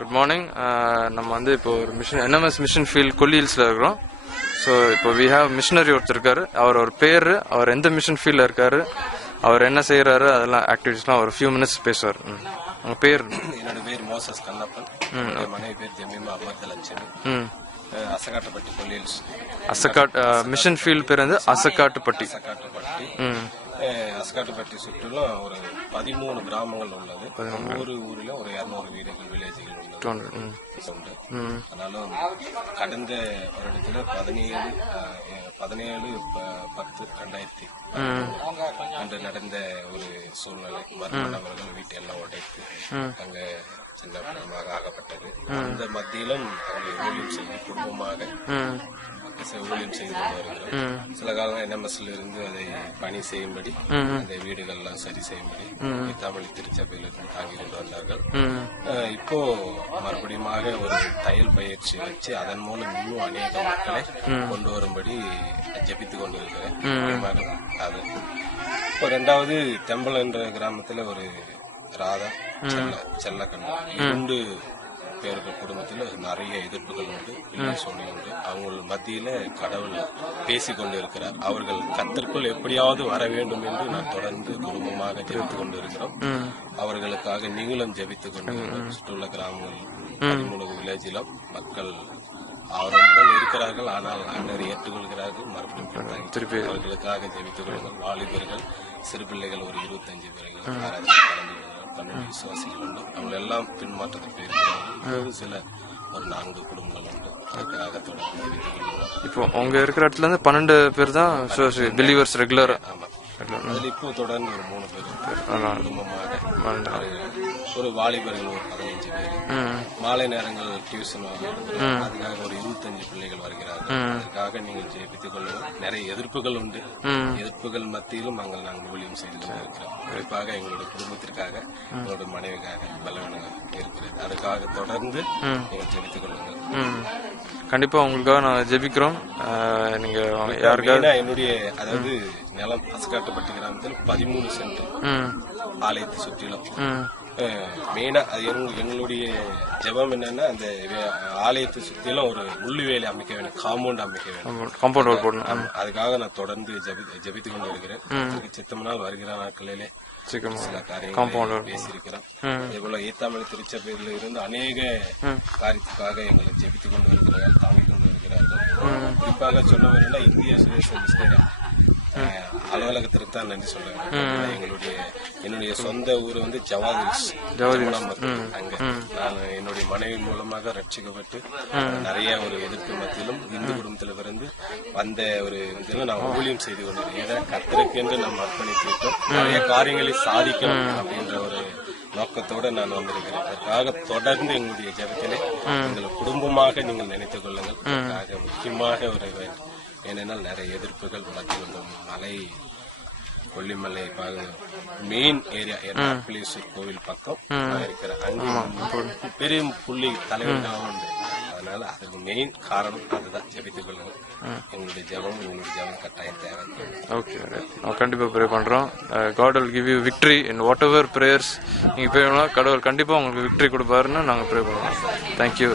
Good morning. நம்ம வந்து இப்போ ஒரு மிஷன் NMS மிஷன் ஃபீல்ட் கொல்லியில்ஸில் இருக்கிறோம். ஸோ இப்போ வி ஹேவ் மிஷனரி ஒருத்தர் இருக்காரு. அவர் பேர், அவர் எந்த மிஷன் ஃபீல்டில் இருக்காரு, அவர் என்ன செய்யறாரு, அதெல்லாம் ஆக்டிவிட்டிஸ்லாம் ஒரு ஃபியூ மினிட்ஸ் பேசுவார். உங்க பேர்? என்னோட பேர் மோசஸ் கண்ணப்பன். மனைவி பேர் ஜெமிமா அமர்தலட்சுமி. அசகாட்டுப்பட்டி கொல்லியில்ஸ். மிஷன் ஃபீல்ட் பேர் வந்து அசகாட்டுப்பட்டி. அசகாட்டுப்பட்டி சுற்றிலும் ஒரு 13 கிராமங்கள் உள்ளது. ஒவ்வொரு ஊரிலும் ஒரு 200 வீடுகள், வில்லேஜ்கள் உள்ளது. ஆனாலும் கடந்த வருடத்துல 17/10/2000 அன்று நடந்த ஒரு சூழ்நிலை, மர்மநபர்கள் வீட்டெல்லாம் உடைத்து அங்க சின்ன பணமாக ஆகப்பட்டது. அந்த மத்தியிலும் ஊழியம் செய்து குடும்பமாக ஊழியம் செய்து கொண்டு வருகிறோம். சில காலம் NMSல இருந்து அதை பணி செய்யும்படி, அந்த வீடுகள்லாம் சரி செய்யும்படி தமிழ் திருச்சபையிலிருந்து தாங்கி கொண்டு வந்தார்கள். இப்போ மறுபடியும் ஒரு தையல் பயிற்சி வச்சு அதன் மூலம் இன்னும் அநேக மக்களை கொண்டு வரும்படி ஜெபித்துக் கொண்டு இருக்கிறேன். அது இப்போ 2வது தெம்பல் என்ற கிராமத்துல ஒரு ராதா செல்லக்கண்ணு 2 பேருக்கு குடும்பத்துல நிறைய எதிர்ப்புகள் உண்டு, இல்லை சொல்லி உண்டு. அவங்க மத்தியில கடவுள் பேசி கொண்டு இருக்கிறார். அவர்கள் கர்த்தருக்குள் எப்படியாவது வர வேண்டும் என்று நான் தொடர்ந்து குடும்பமாக ஜெபித்துக் கொண்டு இருக்கிறோம். அவர்களுக்காக நீங்களும் ஜெபித்துக் கொண்டு சுற்றுள்ள கிராமங்கள் 13 வில்லேஜிலும் மக்கள் அவர்களுடன் இருக்கிறார்கள். ஆனால் அன்னர் ஏற்றுக்கொள்கிறார்கள், மறுபடியும் திருப்பி அவர்களுக்காக ஜெபித்துக் கொள்ளுங்கள். வாலிபர்கள், சிறு பிள்ளைகள் ஒரு 25 பேர்கள் கலந்து 12 விசுவாசிகள் உண்டு. அவங்க எல்லாம் பின்மாற்றத்துக்கு இருக்கிறார்கள். சில ஒரு 4 குடும்பங்கள் உண்டு. அதுக்காக தொடர்ந்து ஜெபித்துக் கொள்ளுங்கள். இப்போ உங்க இருக்கிற இடத்துல இருந்து 12 பேர் தான் பிலீவர்ஸ் ரெகுலர். ஆமா, அதுல இப்போ தொடர்ந்து ஒரு 3 பேர் குடும்பமாக, ஒரு வாலிபர்கள் ஒரு 15 பேர். மாலை நேரங்கள் டியூஷன் அதுக்காக ஒரு 25 பிள்ளைகள் வருகிறார்கள். அதுக்காக நீங்கள் ஜெயிப்பித்துக் கொள்ளுங்கள். நிறைய எதிர்ப்புகள் உண்டு. எதிர்ப்புகள் மத்தியிலும் நாங்கள் ஊழியம் செய்து கொண்டிருக்கிறோம். குறிப்பாக எங்களுடைய குடும்பத்திற்காக, எங்களுடைய மனைவிக்காக பலவீனமாக இருக்கிறது. அதுக்காக தொடர்ந்து நீங்கள் ஜெயித்துக் கொள்ளுங்கள். கண்டிப்பா உங்களுக்காக நான் ஜெபிக்கிறோம். நீங்க யாருக்காக என்னுடைய அதாவது நிலம் அசகாட்டுப்பட்டி கிராமத்தில் 13 சென்ட் ஆலயத்தை சுற்றிலும் மெயினா எங்களுடைய ஜெபம் என்னன்னா, அந்த ஆலயத்தை சுத்திலும் ஒரு முள்ளுவேலி அமைக்க வேண்டும், காம்பவுண்ட் அமைக்க வேண்டும், காம்பவுண்ட் போடணும். அதுக்காக நான் தொடர்ந்து ஜெபித்துக் கொண்டு இருக்கிறேன். சித்தமனால் வருகிற நாட்களிலே சில காரியங்கள் பேசியிருக்கிறோம். இதேபோல ஈத்தாமலை திருச்சபையில இருந்து அநேக காரியத்துக்காக எங்களை ஜெபித்துக் கொண்டு இருக்கிறார்கள், தாங்கிக் கொண்டு இருக்கிறார்கள். குறிப்பாக சொல்ல வேணும்னா, இந்திய சுதேச மிஷனரி அலுவலகத்திற்கு தான் நன்றி சொல்றேன். என்னுடைய சொந்த ஊர் வந்து ஜவாதில்ஸ். அங்க நான் என்னுடைய மனைவி மூலமாக ரட்சிக்கப்பட்டு நிறைய ஒரு எதிர்ப்பு மத்தியிலும் இந்து குடும்பத்தில இருந்து வந்த ஒரு இதுல நான் ஊழியம் செய்து கொண்டிருக்கேன். ஏன்னா கர்த்தருக்கு என்று நம்ம அர்ப்பணித்து நிறைய காரியங்களை சாதிக்கணும் அப்படின்ற ஒரு நோக்கத்தோடு நான் வந்திருக்கிறேன். அதற்காக தொடர்ந்து எங்களுடைய ஜெபத்திலே எங்களை குடும்பமாக நீங்கள் நினைத்துக் கொள்ளுங்கள். அதற்காக முக்கியமாக ஒரு ஏனென்றால் நிறைய எதிர்ப்புகள் மத்தியில் மலை கொல்லிமலை மெயின் ஏரியா எர்ணாகுளீஸ்வர் கோவில் பக்கம் இருக்கிற அங்கே பெரிய புள்ளி தலைவர்களாக உண்டு. அதனால அதுக்கு மெயின் காரணம் அதுதான். ஜெபித்துக் கொள்ளுங்கள். எங்களுடைய ஜெபம் கட்டாயம் தேவை. ஓகே, நான் கண்டிப்பா ப்ரே பண்றோம். God will give you victory in whatever prayers நீங்க ப்ரே பண்ணா கடவுள் கண்டிப்பா உங்களுக்கு விக்டரி கொடுப்பாருன்னு நாங்க ப்ரே பண்ணுவோம். தேங்க்யூ.